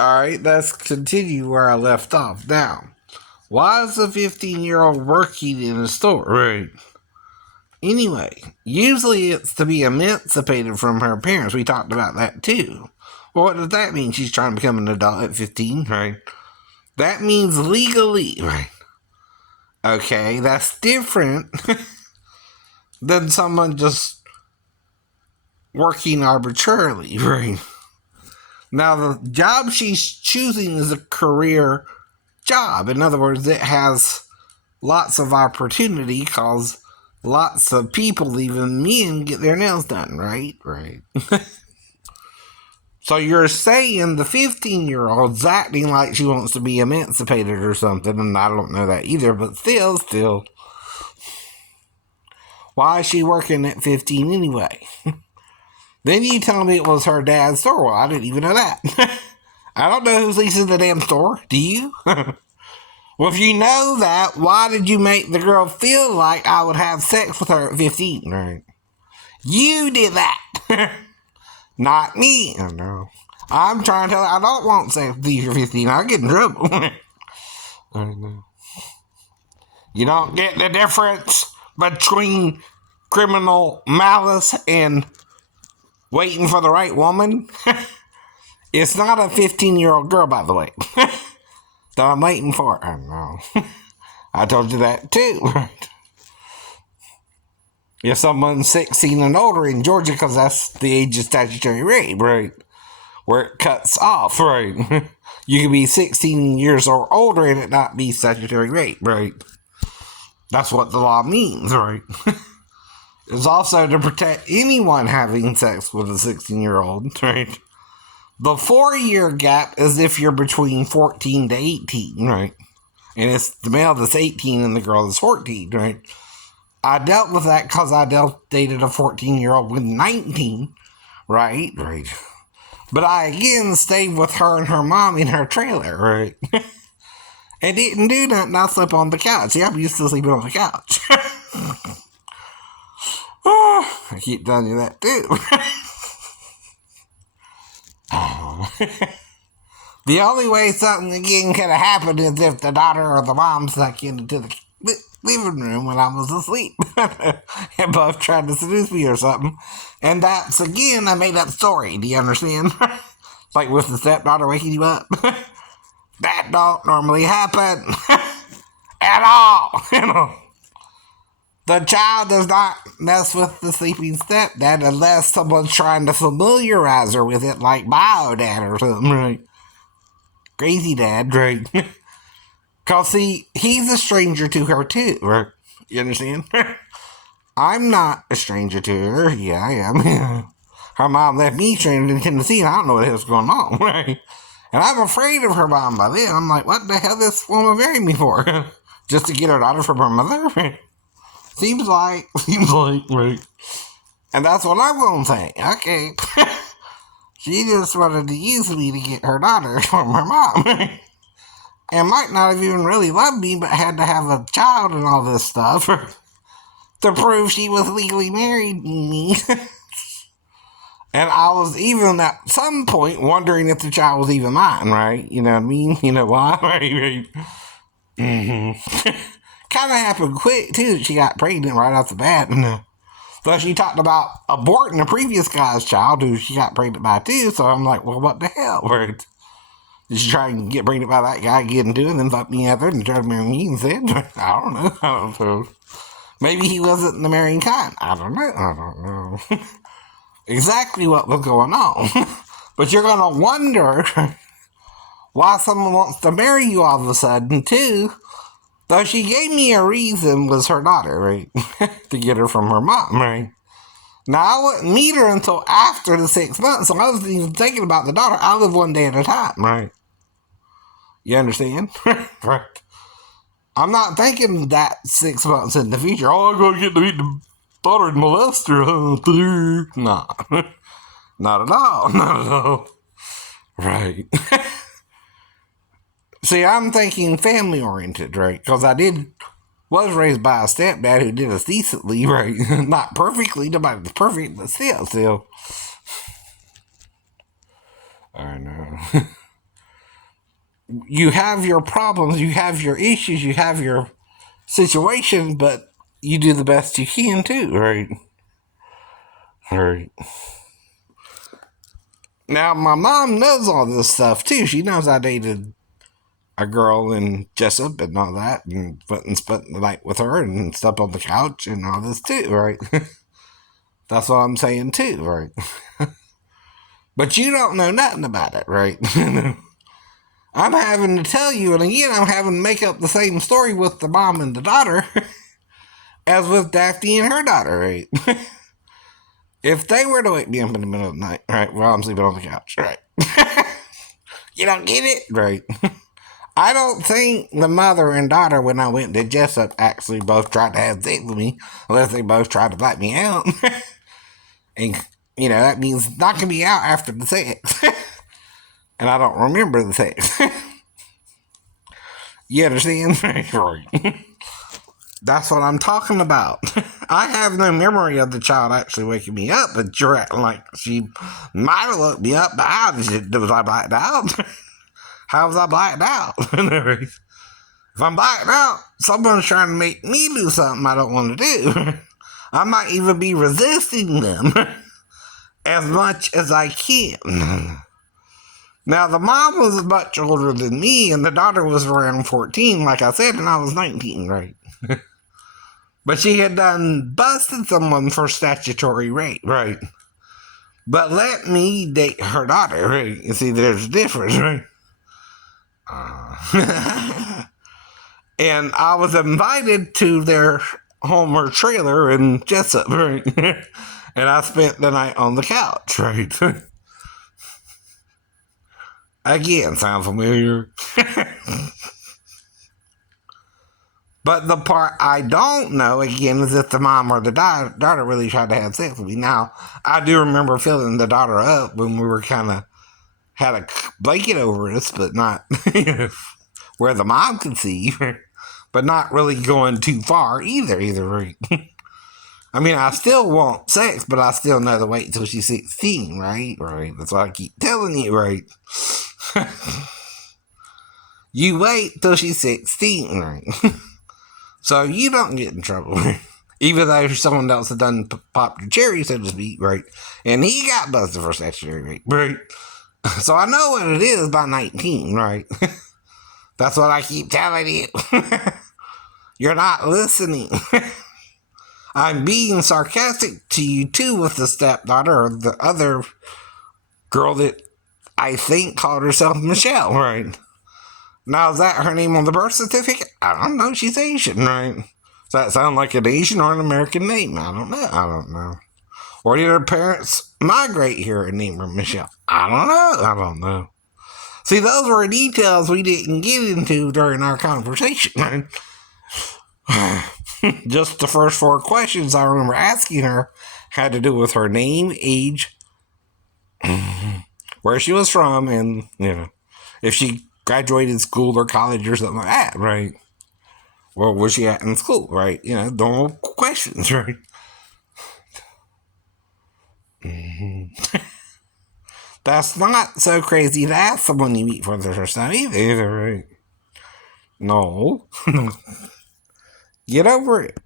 Alright, let's continue where I left off. Now, why is a 15-year-old working in a store? Right. Anyway, usually it's to be emancipated from her parents. We talked about that too. Well, what does that mean? She's trying to become an adult at 15, right? That means legally, right? Okay, that's different than someone just working arbitrarily, right? Now, the job she's choosing is a career job. In other words, it has lots of opportunity because lots of people, even men, get their nails done, right? Right. So you're saying the 15-year-old's acting like she wants to be emancipated or something, and I don't know that either, but still. Why is she working at 15 anyway? Then you tell me it was her dad's store. Well, I didn't even know that. I don't know who's leasing the damn store. Do you? Well, if you know that, why did you make the girl feel like I would have sex with her at 15? Right? You did that. Not me. I know. I'm trying to tell her I don't want sex with you at 15. I'll get in trouble. I know. You don't get the difference between criminal malice and waiting for the right woman? It's not a 15-year-old girl, by the way, that I'm waiting for. I know. I told you that too, right? If someone's 16 and older in Georgia, because that's the age of statutory rape, right? Where it cuts off, right? You can be 16 years or older and it not be statutory rape, right? That's what the law means, right? It's also to protect anyone having sex with a 16-year-old, right? The 4-year gap is if you're between 14 to 18, right? And it's the male that's 18 and the girl that's 14, right? I dealt with that because I dated a 14-year-old with 19, right? Right. But I, again, stayed with her and her mom in her trailer, right? And didn't do nothing. I slept on the couch. Yeah, I'm used to sleeping on the couch. I keep telling you that too. The only way something again could have happened is if the daughter or the mom snuck into the living room when I was asleep and both tried to seduce me or something. And that's again a made up story. Do you understand? Like with the stepdaughter waking you up. That don't normally happen at all. You know. The child does not mess with the sleeping stepdad unless someone's trying to familiarize her with it, like bio dad or something, right? Crazy dad, right? Because, see, he's a stranger to her, too, right? You understand? I'm not a stranger to her. Yeah, I am. Her mom left me stranded in Tennessee, and I don't know what the hell's going on, right? And I'm afraid of her mom by then. I'm like, what the hell this woman married me for? Just to get her daughter from her mother? Seems like, right? And that's what I'm going to say. Okay. She just wanted to use me to get her daughter from her mom. And might not have even really loved me, but had to have a child and all this stuff to prove she was legally married to me. And I was even at some point wondering if the child was even mine, right? You know what I mean? You know why? Right? Mm-hmm. Kind of happened quick, too. She got pregnant right off the bat. So she talked about aborting a previous guy's child who she got pregnant by, too. So I'm like, well, what the hell? Right? Did she try and get pregnant by that guy, get into it, and then fuck me other and try to marry me instead? I don't know. Maybe he wasn't the marrying kind. I don't know. Exactly what was going on. But you're going to wonder why someone wants to marry you all of a sudden, too. Though she gave me a reason, was her daughter, right? To get her from her mom, right? Now, I wouldn't meet her until after the 6 months, so I wasn't even thinking about the daughter. I live one day at a time, right? You understand? Right. I'm not thinking that 6 months in the future. Oh, I'm going to get to meet the daughter and molester. Nah. Not at all. Not at all. Right. See, I'm thinking family-oriented, right? Because was raised by a stepdad who did us decently, right? Not perfectly, nobody was perfect, but still. I know. you have your problems, you have your issues, you have your situation, but you do the best you can too, right? Right. Now, my mom knows all this stuff too. She knows I dated a girl in Jesup and all that, and went and spent the night with her and slept on the couch and all this too, right? That's what I'm saying too, right? But you don't know nothing about it, right? I'm having to tell you, and again, I'm having to make up the same story with the mom and the daughter as with Daphne and her daughter, right? If they were to wake me up in the middle of the night, right, while I'm sleeping on the couch, right? You don't get it? Right. I don't think the mother and daughter, when I went to Jesup, actually both tried to have sex with me, unless they both tried to black me out. And, that means knocking me out after the sex. And I don't remember the sex. You understand? Right. That's what I'm talking about. I have no memory of the child actually waking me up, but you're acting like she might have woke me up, but how was I blacked out? How was I blacked out? If I'm blacked out, someone's trying to make me do something I don't want to do. I might even be resisting them as much as I can. Now, the mom was much older than me, and the daughter was around 14, like I said, and I was 19, right? But she had done busted someone for statutory rape, right? But let me date her daughter, right? You see, there's a difference, right? And I was invited to their home or trailer in Jesup, right? And I spent the night on the couch, right? Again, sound familiar? But the part I don't know, again, is if the mom or the daughter really tried to have sex with me. Now, I do remember filling the daughter up when we were kind of had a blanket over us, but not where the mom could see, but not really going too far either. Right? I mean, I still want sex, but I still know to wait till she's 16, right? Right. That's what I keep telling you, right? You wait till she's 16, right? So you don't get in trouble. Even though someone else had done popped your cherry, so to speak, right? And he got busted for statutory rape, right? So I know what it is by 19, right? That's what I keep telling you. You're not listening. I'm being sarcastic to you too with the stepdaughter or the other girl that I think called herself Michelle, right? Now, is that her name on the birth certificate? I don't know. She's Asian, right? Does that sound like an Asian or an American name? I don't know. Or did her parents migrate here and name her Michelle? I don't know. See, those were details we didn't get into during our conversation, right? Just the first 4 questions I remember asking her had to do with her name, age, where she was from, and, if she graduated school or college or something like that, right? Where was she at in school, right? Normal questions, right? That's not so crazy to ask someone you meet for the first time either, right? No. Get over it.